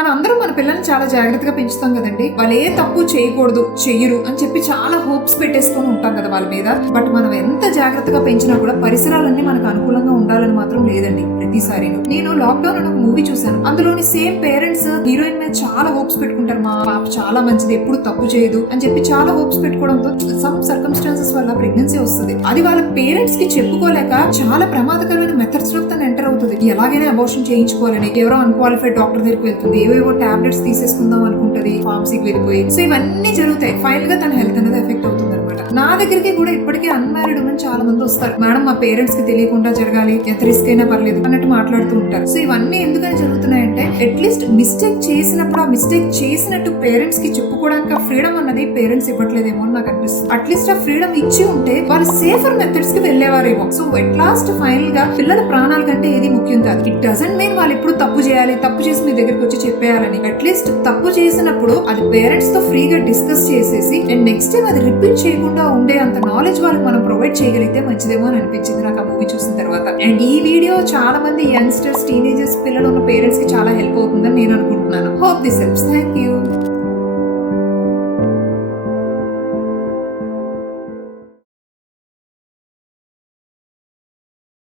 మన అందరం మన పిల్లల్ని చాలా జాగ్రత్తగా పెంచుతాం కదండి. వాళ్ళు ఏ తప్పు చేయకూడదు, చెయ్యరు అని చెప్పి చాలా హోప్స్ పెట్టేసుకొని ఉంటాం కదా వాళ్ళ మీద. బట్ మనం ఎంత జాగ్రత్తగా పెంచినా కూడా పరిసరాలన్నీ మనకు అనుకూలంగా ఉండాలని మాత్రం లేదండి ప్రతిసారి. నేను లాక్డౌన్ అని ఒక మూవీ చూసాను. అందులోని సేమ్ పేరెంట్స్ హీరోయిన్ మీద చాలా హోప్స్ పెట్టుకుంటారు. మా పాప చాలా మంచిది, ఎప్పుడు తప్పు చేయదు అని చెప్పి చాలా హోప్స్ పెట్టుకోవడంతో సమ్ సర్కమ్స్టాన్సెస్ వల్ల ప్రెగ్నెన్సీ వస్తుంది. అది వాళ్ళ పేరెంట్స్ కి చెప్పుకోలేక చాలా ప్రమాదకరమైన మెథడ్స్ లో తను ఎంటర్ అవుతుంది. ఎలాగైనా అబార్షన్ చేయించుకోవాలని ఎవరో అన్క్వాలిఫైడ్ డాక్టర్ దగ్గరికి వెళ్తుంది, ఏవేవో టాబ్లెట్స్ తీసేసుకుందాం అనుకుంటది, ఫార్మసీకి వెళ్ళిపోయి. సో ఇవన్నీ జరుగుతాయి. ఫైనల్ గా తన హెల్త్ అనేది ఎఫెక్ట్ అవుతుంది అనమాట. నా దగ్గరికి కూడా ఇప్పటికీ అన్మ్యారీడ్ ఉమెన్ చాలా మంది వస్తారు. మేడం మా పేరెంట్స్ కి తెలియకుండా జరగాలి, ఎంత రిస్క్ అయినా పర్లేదు అన్నట్టు మాట్లాడుతూ ఉంటారు. సో ఇవన్నీ ఎందుకని జరుగుతున్నాయంటే అట్లీస్ట్ మిస్టేక్ చేసినప్పుడు ఆ మిస్టేక్ చేసినట్టు పేరెంట్స్ కి చెప్పుకోవడానికి ఆ ఫ్రీడమ్ అన్నది పేరెంట్స్ ఇవ్వట్లేదేమో అని నాకు అనిపిస్తుంది. అట్లీస్ట్ ఆ ఫ్రీడమ్ ఇచ్చి ఉంటే వాళ్ళు సేఫర్ మెథడ్స్ కి వెళ్ళేవారేమో. సో ఎట్ లాస్ట్ ఫైనల్ గా పిల్లల ప్రాణాల కంటే ఏది ముఖ్యం కాదు. ఇట్ డజంట్ మీన్ వాళ్ళు ఎప్పుడు తప్పు చేయాలి, తప్పు చేసి మీ దగ్గరికి వచ్చి చెప్పేయాలని. అట్లీస్ట్ తప్పు చేసినప్పుడు అది పేరెంట్స్ తో ఫ్రీగా డిస్కస్ చేసేసి అండ్ నెక్స్ట్ టైం అది రిపీట్ చేయకుండా ఉండే అంత నాలెడ్జ్ వాళ్ళకి మనం ప్రొవైడ్ చేయగలిగితే మంచిదేమో అని అనిపించింది నాకు ఆ మూవీ చూసిన తర్వాత. అండ్ ఈ వీడియో చాలా మంది యంగ్స్టర్స్, టీనేజర్స్ పిల్లలు ఉన్న పేరెంట్స్ కి చాలా హెల్ప్ అవుతుందని నేను అనుకుంటున్నాను. Hope this helps. Thank you.